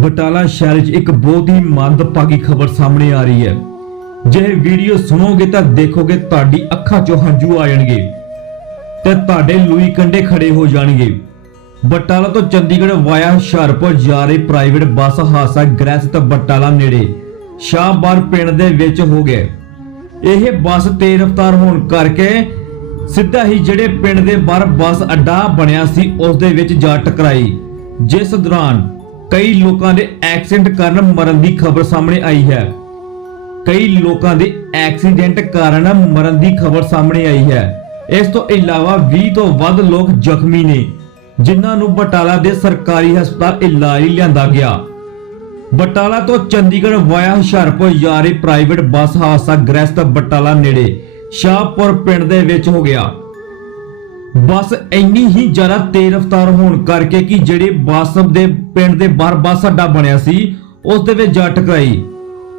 ਬਟਾਲਾ ਸ਼ਹਿਰ 'ਚ ਇੱਕ ਬਹੁਤ ਹੀ ਮੰਦਭਾਗੀ ਖਬਰ ਸਾਹਮਣੇ ਆ ਰਹੀ ਹੈ। ਜੇ ਵੀਡੀਓ ਸੁਣੋਗੇ ਤਾਂ ਦੇਖੋਗੇ ਤੁਹਾਡੀ ਅੱਖਾਂ 'ਚੋਂ ਹੰਝੂ ਆ ਜਾਣਗੇ ਤੇ ਤੁਹਾਡੇ ਲੂਈ ਕੰਡੇ ਖੜੇ ਹੋ ਜਾਣਗੇ। ਬਟਾਲਾ ਤੋਂ ਚੰਡੀਗੜ੍ਹ ਵਾਇਆ ਹੁਸ਼ਿਆਰਪੁਰ ਜਾ ਰਹੀ ਪ੍ਰਾਈਵੇਟ ਬੱਸ ਹਾਦਸਾ ਗ੍ਰਸਤ ਬਟਾਲਾ ਨੇੜੇ ਸ਼ਾਹਬਾਰ ਪਿੰਡ ਦੇ ਵਿੱਚ ਹੋ ਗਿਆ। ਇਹ ਬੱਸ ਤੇਜ਼ ਰਫ਼ਤਾਰ ਹੋਣ ਕਰਕੇ ਸਿੱਧਾ ਹੀ ਜਿਹੜੇ ਪਿੰਡ ਦੇ ਬਾਹਰ ਬੱਸ ਅੱਡਾ ਬਣਿਆ ਸੀ, ਉਸ ਦੇ ਵਿੱਚ ਜਾ ਟਕਰਾਈ। ਜਿਸ ਦੌਰਾਨ ਕਈ ਲੋਕਾਂ ਦੇ ਐਕਸੀਡੈਂਟ ਕਾਰਨ ਮਰਨ ਦੀ ਖਬਰ ਸਾਹਮਣੇ ਆਈ ਹੈ। ਕਈ ਲੋਕਾਂ ਦੇ ਐਕਸੀਡੈਂਟ ਕਾਰਨ ਮਰਨ ਦੀ ਖਬਰ ਸਾਹਮਣੇ ਆਈ ਹੈ। ਇਸ ਤੋਂ ਇਲਾਵਾ 20 ਤੋਂ ਵੱਧ ਲੋਕ ਜ਼ਖਮੀ ਨੇ, ਜਿਨ੍ਹਾਂ ਨੂੰ ਬਟਾਲਾ ਦੇ ਸਰਕਾਰੀ ਹਸਪਤਾਲ ਇਲਾਜ ਲਈ ਲਿਆਂਦਾ ਗਿਆ। ਬਟਾਲਾ ਤੋਂ ਚੰਡੀਗੜ੍ਹ ਵਾਇਆ ਹੁਸ਼ਿਆਰਪੁਰ ਜਾ ਪ੍ਰਾਈਵੇਟ ਬੱਸ ਹਾਦਸਾ ਗ੍ਰਸਤ ਬਟਾਲਾ ਨੇੜੇ, ਸ਼ਾਹਪੁਰ ਪਿੰਡ ਦੇ ਵਿੱਚ ਹੋ ਗਿਆ। ਬੱਸ ਇੰਨੀ ਹੀ ਜ਼ਿਆਦਾ ਤੇਜ਼ ਰਫ਼ਤਾਰ ਹੋਣ ਕਰਕੇ ਕਿ ਜਿਹੜੇ ਬੱਸ ਦੇ ਪਿੰਡ ਦੇ ਬਾਹਰ ਬੱਸ ਅੱਡਾ ਬਣਿਆ ਸੀ, ਉਸ ਦੇ ਵਿੱਚ ਜਾ ਟਕਰਾਈ।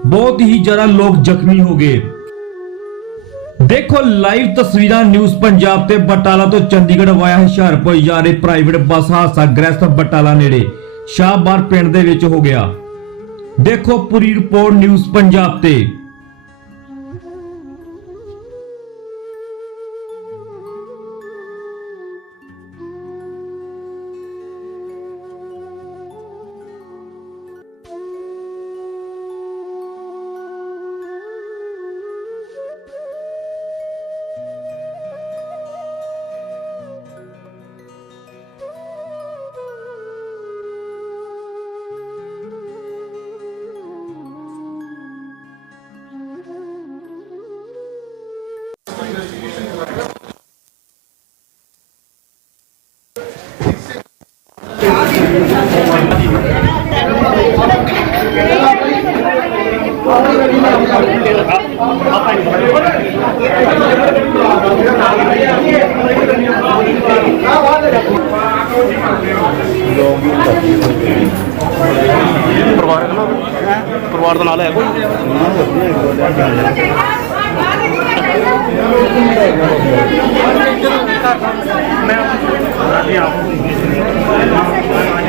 ਬਹੁਤ ਹੀ ਜ਼ਿਆਦਾ ਲੋਕ ਜ਼ਖਮੀ ਹੋ ਗਏ। ਦੇਖੋ ਲਾਈਵ ਤਸਵੀਰਾਂ ਨਿਊਜ਼ ਪੰਜਾਬ ਤੇ ਬਟਾਲਾ ਤੋਂ ਚੰਡੀਗੜ੍ਹ ਵਾਇਆ ਹੁਸ਼ਿਆਰਪੁਰ ਜਾ ਰਹੀ ਪ੍ਰਾਈਵੇਟ ਬੱਸ ਹਾਦਸਾ ਗ੍ਰਸਤ ਬਟਾਲਾ ਨੇੜੇ। ਸ਼ਾਹਬਾਰ ਪਿੰਡ ਦੇ ਵਿੱਚ ਹੋ ਗਿਆ। ਦੇਖੋ, ਪੂਰੀ ਰਿਪੋਰਟ ਨਿਊਜ਼ ਪੰਜਾਬ ਤੇ। ਪਰਿਵਾਰ ਨਾਲ ਪਰਿਵਾਰ ਦਾ ਨਾਲ ਹੈ ਕੋਈ?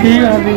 ਠੀਕ ਆ ਵੀ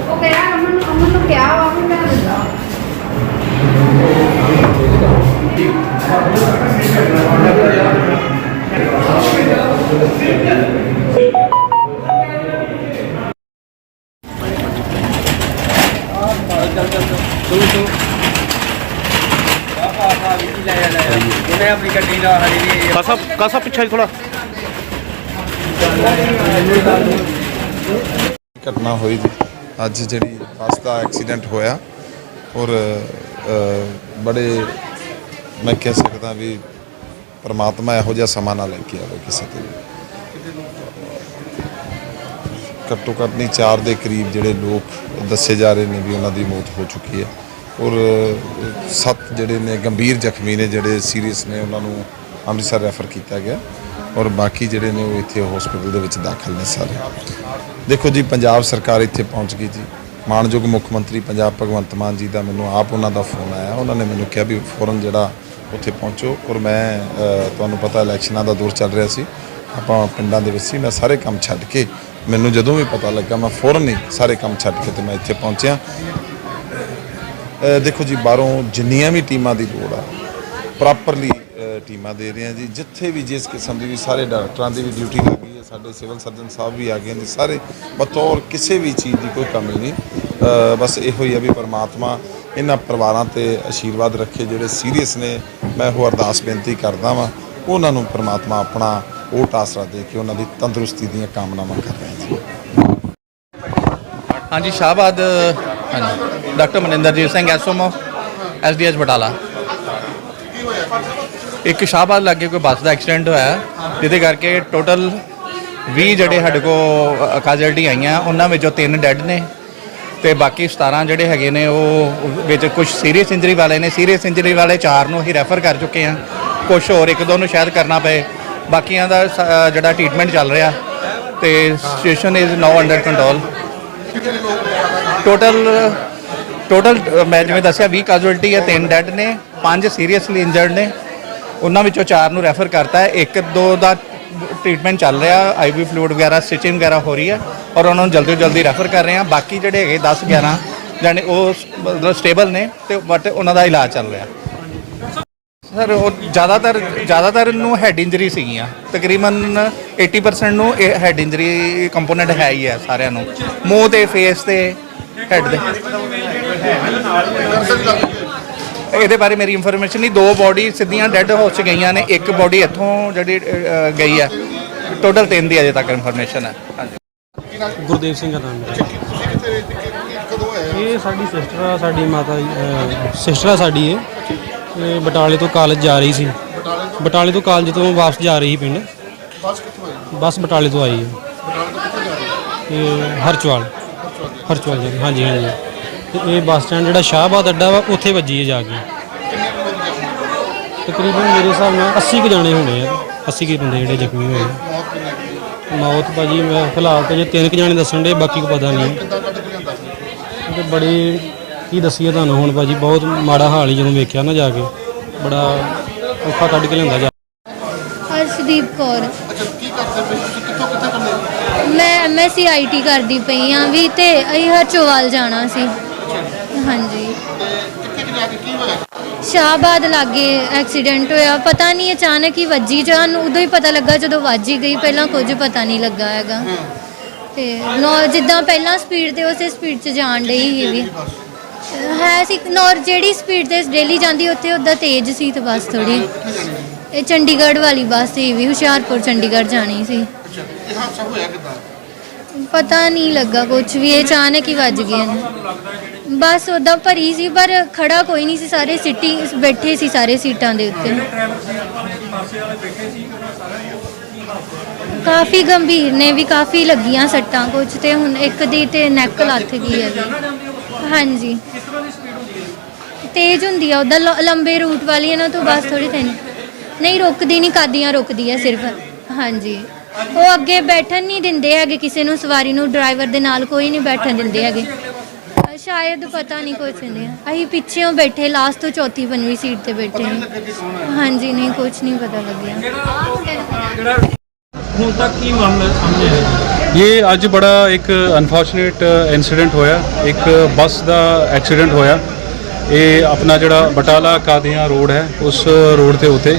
ਉਹ ਕਹਿਆ ਅਮਨ ਅਮਨ ਨੂੰ ਕਿਹਾ ਵਾ ਅਮਨ ਮੈਂ ਦਿੱਤਾ ਕਾਸਾ ਕਾਸਾ ਪਿੱਛੇ ਥੋੜਾ ਘਟਨਾ ਹੋਈ ਅੱਜ ਜਿਹੜੀ ਬੱਸ ਦਾ ਐਕਸੀਡੈਂਟ ਹੋਇਆ ਔਰ ਬੜੇ ਮੈਂ ਕਹਿ ਸਕਦਾ ਵੀ ਪਰਮਾਤਮਾ ਇਹੋ ਜਿਹਾ ਸਮਾਂ ਨਾ ਲੈ ਕੇ ਆਵੇ ਕਿਸੇ ਤੇ ਘੱਟੋ ਘੱਟ ਨਹੀਂ 4 ਦੇ ਕਰੀਬ ਜਿਹੜੇ ਲੋਕ ਦੱਸੇ ਜਾ ਰਹੇ ਨੇ ਵੀ ਉਹਨਾਂ ਦੀ ਮੌਤ ਹੋ ਚੁੱਕੀ ਹੈ। ਔਰ, ਸੱਤ ਜਿਹੜੇ ਨੇ, ਗੰਭੀਰ ਜ਼ਖਮੀ ਨੇ ਜਿਹੜੇ ਸੀਰੀਅਸ ਨੇ, ਉਹਨਾਂ ਨੂੰ ਅੰਮ੍ਰਿਤਸਰ ਰੈਫਰ ਕੀਤਾ ਗਿਆ। ਔਰ ਬਾਕੀ ਜਿਹੜੇ ਨੇ ਉਹ ਇੱਥੇ ਹਸਪੀਟਲ ਦੇ ਵਿੱਚ ਦਾਖਲ ਨੇ ਸਾਰੇ। ਦੇਖੋ ਜੀ, ਪੰਜਾਬ ਸਰਕਾਰ ਇੱਥੇ ਪਹੁੰਚ ਗਈ ਜੀ। ਮਾਨਯੋਗ ਮੁੱਖ ਮੰਤਰੀ ਪੰਜਾਬ ਭਗਵੰਤ ਮਾਨ ਜੀ ਦਾ ਮੈਨੂੰ ਆਪ ਉਹਨਾਂ ਦਾ ਫੋਨ ਆਇਆ। ਉਹਨਾਂ ਨੇ ਮੈਨੂੰ ਕਿਹਾ ਵੀ ਫੌਰਨ ਜਿਹੜਾ ਉੱਥੇ ਪਹੁੰਚੋ। ਔਰ ਮੈਂ ਤੁਹਾਨੂੰ ਪਤਾ ਇਲੈਕਸ਼ਨਾਂ ਦਾ ਦੌਰ ਚੱਲ ਰਿਹਾ ਸੀ। ਆਪਾਂ ਪਿੰਡਾਂ ਦੇ ਵਿੱਚ ਸੀ। ਮੈਂ ਸਾਰੇ ਕੰਮ ਛੱਡ ਕੇ ਮੈਨੂੰ ਜਦੋਂ ਵੀ ਪਤਾ ਲੱਗਾ, ਮੈਂ ਫੌਰਨ ਹੀ ਸਾਰੇ ਕੰਮ ਛੱਡ ਕੇ ਤੇ ਮੈਂ ਇੱਥੇ ਪਹੁੰਚਿਆ। ਦੇਖੋ ਜੀ, ਬਾਹਰੋਂ ਜਿੰਨੀਆਂ ਵੀ ਟੀਮਾਂ ਦੀ ਲੋੜ ਆ ਪ੍ਰੋਪਰਲੀ ਟੀਮਾਂ ਦੇ ਰਹੇ ਆ ਜੀ। ਜਿੱਥੇ ਵੀ ਜਿਸ ਕਿਸਮ ਦੀ ਵੀ ਸਾਰੇ ਡਾਕਟਰਾਂ ਦੀ ਵੀ ਡਿਊਟੀ ਲੱਗੀ ਹੈ, ਸਾਡੇ ਸਿਵਲ ਸਰਜਨ ਸਾਹਿਬ ਵੀ ਆ ਗਏ ਨੇ, ਸਾਰੇ ਬਤੌਰ ਕਿਸੇ ਵੀ ਚੀਜ਼ ਦੀ ਕੋਈ ਕਮੀ ਨਹੀਂ। ਬਸ ਇਹੋ ਹੀ ਆ ਵੀ ਪਰਮਾਤਮਾ ਇਹਨਾਂ ਪਰਿਵਾਰਾਂ ਤੇ ਆਸ਼ੀਰਵਾਦ ਰੱਖੇ, ਜਿਹੜੇ ਸੀਰੀਅਸ ਨੇ। ਮੈਂ ਉਹ ਅਰਦਾਸ ਬੇਨਤੀ ਕਰਦਾ ਵਾਂ, ਉਹਨਾਂ ਨੂੰ ਪਰਮਾਤਮਾ ਆਪਣਾ ਉਹ ਟਾਸਰਾ ਦੇ ਕੇ ਉਹਨਾਂ ਦੀ ਤੰਦਰੁਸਤੀ ਦੀਆਂ ਕਾਮਨਾਵਾਂ ਕਰ ਰਿਹਾ ਜੀ। ਹਾਂਜੀ, ਸ਼ਾਹਬਾਦ, ਹਾਂਜੀ। Doctor Maninderjit Singh SMO SDS Batala. ਇੱਕ ਸ਼ਾਹਬਾਦ ਲੱਗੇ ਕੋਈ ਬੱਸ ਦਾ ਐਕਸੀਡੈਂਟ ਹੋਇਆ, ਜਿਹਦੇ ਕਰਕੇ ਟੋਟਲ 20 ਜਿਹੜੇ ਸਾਡੇ ਕੋ ਕਾਜ਼ਲਟੀ ਆਈਆਂ, ਉਹਨਾਂ ਵਿੱਚੋਂ ਤਿੰਨ ਡੈੱਡ ਨੇ ਤੇ ਬਾਕੀ 17 ਜਿਹੜੇ ਹੈਗੇ ਨੇ, ਉਹ ਵਿੱਚ ਕੁਝ ਸੀਰੀਅਸ ਇੰਜਰੀ ਵਾਲੇ ਨੇ। ਸੀਰੀਅਸ ਇੰਜਰੀ ਵਾਲੇ ਚਾਰ ਨੂੰ ਅਸੀਂ ਰੈਫਰ ਕਰ ਚੁੱਕੇ ਹਾਂ। ਕੁਝ ਹੋਰ ਇੱਕ ਦੋ ਨੂੰ ਸ਼ਾਇਦ ਕਰਨਾ ਪਏ। ਬਾਕੀਆਂ ਦਾ ਸ- ਜਿਹੜਾ ਟ੍ਰੀਟਮੈਂਟ ਚੱਲ ਰਿਹਾ ਤੇ situation is now under control total total ਮੈਂ ਜਿਵੇਂ ਦੱਸਿਆ 20 ਕੈਜੁਅਲਟੀ ਹੈ, ਤਿੰਨ ਡੈੱਡ ਨੇ, ਪੰਜ ਸੀਰੀਅਸਲੀ ਇੰਜਰਡ ਨੇ। ਉਹਨਾਂ ਵਿੱਚੋਂ ਚਾਰ ਨੂੰ ਰੈਫਰ ਕਰਤਾ ਹੈ। ਇੱਕ, ਦੋ ਦਾ ਟ੍ਰੀਟਮੈਂਟ ਚੱਲ ਰਿਹਾ, ਆਈਵੀ ਫਲੂਇਡ ਵਗੈਰਾ, ਸਟਿਚਿੰਗ ਵਗੈਰਾ ਹੋ ਰਹੀ ਹੈ ਔਰ ਉਹਨਾਂ ਨੂੰ ਜਲਦੀ ਤੋਂ ਜਲਦੀ ਰੈਫਰ ਕਰ ਰਹੇ ਹਾਂ। ਬਾਕੀ ਜਿਹੜੇ ਹੈਗੇ 10 11 ਜਾਨੇ ਉਹ ਮਤਲਬ ਸਟੇਬਲ ਨੇ ਤੇ ਬਟ ਉਹਨਾਂ ਦਾ ਇਲਾਜ ਚੱਲ ਰਿਹਾ। ਸਰ, ਉਹ ਜ਼ਿਆਦਾਤਰ ਜ਼ਿਆਦਾਤਰ ਨੂੰ ਹੈਡ ਇੰਜਰੀ ਸੀਗੀਆਂ। ਤਕਰੀਬਨ 80% ਨੂੰ ਇਹ ਹੈਡ ਇੰਜਰੀ ਕੰਪੋਨੈਂਟ ਹੈ ਹੀ ਹੈ ਸਾਰਿਆਂ ਨੂੰ। ਮੂੰਹ ਤੇ ਫੇਸ ਤੇ ਹੈਡ ਦੇ ਇਹਦੇ ਬਾਰੇ ਮੇਰੀ ਇਨਫੋਰਮੇਸ਼ਨ ਨਹੀਂ ਦੋ ਬੋਡੀ ਸਿੱਧੀਆਂ ਡੈੱਡ ਹੋ ਚ ਗਈਆਂ ਨੇ ਇੱਕ ਬੋਡੀ ਇੱਥੋਂ ਜਿਹੜੀ ਅ, ਗਈ ਹੈ। ਟੋਟਲ ਤਿੰਨ ਦੀ ਅਜੇ ਤੱਕ ਇਨਫੋਰਮੇਸ਼ਨ ਹੈ। ਹਾਂਜੀ। ਗੁਰਦੇਵ ਸਿੰਘ ਦਾ ਨਾਮ ਹੈ? ਇਹ ਸਾਡੀ ਸਿਸਟਰ ਆ ਸਾਡੀ ਮਾਤਾ ਸਿਸਟਰ ਆ ਸਾਡੀ ਇਹ। ਇਹ ਬਟਾਲੇ ਤੋਂ ਕਾਲਜ ਜਾ ਰਹੀ ਸੀ। ਬਟਾਲੇ ਤੋਂ? ਕਾਲਜ ਤੋਂ ਵਾਪਸ ਜਾ ਰਹੀ ਸੀ ਪਿੰਡ। ਬੱਸ ਕਿੱਥੋਂ ਆਈ? ਬੱਸ ਬਟਾਲੇ ਤੋਂ ਆਈ ਹੈ। ਇਹ ਹਰਚਵਾਲ ਹਰਚਵਾਲ ਜੀ ਹਾਂਜੀ ਹਾਂਜੀ। ਤੇ ਇਹ ਬੱਸ ਸਟੈਂਡ ਜਿਹੜਾ ਸ਼ਾਹਬਾਦ ਅੱਡਾ ਵਾ ਉੱਥੇ ਵੱਜੀ ਹੈ ਜਾ ਕੇ। ਤਕਰੀਬਨ ਮੇਰੇ ਹਿਸਾਬ ਨਾਲ 80 ਕੁ ਜਾਣੇ ਹੋਣੇ ਆ। 80 ਕੁ ਬੰਦੇ ਜਿਹੜੇ ਜ਼ਖਮੀ ਹੋਏ ਆ। ਮੌਤ ਭਾਜੀ ਮੈਂ ਫਿਲਹਾਲ ਤੇ ਜੇ ਤਿੰਨ ਕੁ ਜਾਣੇ ਦੱਸਣ ਦੇ ਬਾਕੀ ਕੋ ਪਤਾ ਨਹੀਂ। ਤੇ ਬੜੀ ਕੀ ਦੱਸੀਏ ਤੁਹਾਨੂੰ ਹੁਣ ਭਾਜੀ ਬਹੁਤ ਮਾੜਾ ਹਾਲ ਹੀ ਜਦੋਂ ਵੇਖਿਆ ਨਾ ਜਾ ਕੇ। ਬੜਾ ਔਖਾ ਕੱਢ ਕੇ ਲਿਆਂਦਾ ਜਾ ਹਰਸ਼ਦੀਪ ਕੌਰ। ਮੈਂ ਐਮਐਸਸੀ ਆਈਟੀ ਕਰਦੀ ਪਈ ਆ ਵੀ ਤੇ ਅਸੀਂ ਹਰਚੋਵਾਲ ਜਾਣਾ ਸੀ। ਹਾਂਜੀ। ਸ਼ਾਹਬਾਦ ਲਾਗੇ ਐਕਸੀਡੈਂਟ ਹੋਇਆ। ਪਤਾ ਨਹੀਂ ਅਚਾਨਕ ਹੀ ਵੱਜੀ ਜਾਨ ਉਦੋਂ ਹੀ ਪਤਾ ਲੱਗਾ ਜਦੋਂ ਵੱਜ ਗਈ। ਪਹਿਲਾਂ ਕੁਝ ਪਤਾ ਨਹੀਂ ਲੱਗਾ ਹੈਗਾ। ਤੇ ਨੌ ਜਿੱਦਾਂ ਪਹਿਲਾਂ ਸਪੀਡ ਤੇ ਉਸੇ ਸਪੀਡ 'ਚ ਜਾਣ ਡਈ ਸੀ ਵੀ। ਹੈ ਸੀ ਨੌਰ ਜਿਹੜੀ ਸਪੀਡ ਤੇ ਡੇਲੀ ਜਾਂਦੀ ਉੱਥੇ ਉਦਾਂ ਤੇਜ਼ ਸੀ ਤੇ ਬਸ ਥੋੜੀ ਇਹ ਚੰਡੀਗੜ੍ਹ ਵਾਲੀ ਬੱਸ ਸੀ ਵੀ ਹੁਸ਼ਿਆਰਪੁਰ ਚੰਡੀਗੜ੍ਹ ਜਾਣੀ ਸੀ। ਇਹ ਹਾਦਸਾ ਹੋਇਆ ਕਿੱਦਾਂ? ਪਤਾ ਨਹੀਂ ਲੱਗਾ ਕੁਝ ਵੀ ਇਹ ਅਚਾਨਕ ਹੀ ਵੱਜ ਨੇ। ਬਸ ਉਦਾਂ ਭਰੀ ਸੀ ਪਰ ਖੜਾ ਕੋਈ ਨਹੀਂ ਸੀ ਸਾਰੇ ਸਿੱਟੀ ਬੈਠੇ ਸੀ ਸਾਰੇ ਸੀਟਾਂ ਦੇ ਉੱਤੇ। ਕਾਫੀ ਗੰਭੀਰ ਨੇ ਵੀ ਕਾਫੀ ਲੱਗੀਆਂ ਸੱਟਾਂ ਕੁਝ ਤੇ ਹੁਣ ਇੱਕ ਦੀ ਤੇ ਨੈਕ ਲੱਥ ਗਈ ਹੈ ਵੀ ਹਾਂਜੀ। ਤੇਜ਼ ਹੁੰਦੀ ਆ ਉਹਦਾ ਲੰਬੇ ਰੂਟ ਵਾਲੀ ਇਹਨਾਂ ਤੋਂ ਬਸ ਥੋੜੀ ਤੈਨ ਨਹੀਂ? ਰੁਕਦੀ ਨਹੀਂ ਕਾਦੀਆਂ ਰੁਕਦੀ ਆ ਸਿਰਫ। ਹਾਂਜੀ। ਉਹ ਅੱਗੇ ਬੈਠਣ ਨਹੀਂ ਦਿੰਦੇ ਹੈਗੇ ਕਿਸੇ ਨੂੰ ਸਵਾਰੀ ਨੂੰ ਡਰਾਈਵਰ ਦੇ ਨਾਲ ਕੋਈ ਨਹੀਂ ਬੈਠਣ ਦਿੰਦੇ ਹੈਗੇ। ਸ਼ਾਇਦ ਪਤਾ ਨਹੀਂ ਕੁਛ ਨਹੀਂ। ਅਸੀਂ ਪਿੱਛੇੋਂ ਬੈਠੇ ਲਾਸਟ ਤੋਂ ਚੌਥੀ ਪੰਜਵੀਂ ਸੀਟ ਤੇ ਬੈਠੇ ਹਾਂ। ਹਾਂਜੀ ਨਹੀਂ ਕੁਝ ਨਹੀਂ ਪਤਾ ਲੱਗਿਆ। ਹੁਣ ਤੱਕ ਕੀ ਮਾਮਲਾ ਸਾਹਮਣੇ ਆਇਆ ਇਹ ਅੱਜ ਬੜਾ ਇੱਕ ਅਨਫੋਰਚੂਨੇਟ ਇਨਸੀਡੈਂਟ ਹੋਇਆ। ਇੱਕ ਬੱਸ ਦਾ ਐਕਸੀਡੈਂਟ ਹੋਇਆ। ਇਹ ਆਪਣਾ ਜਿਹੜਾ ਬਟਾਲਾ ਕਾਦੀਆਂ ਰੋਡ ਹੈ ਉਸ ਰੋਡ ਤੇ ਉਤੇ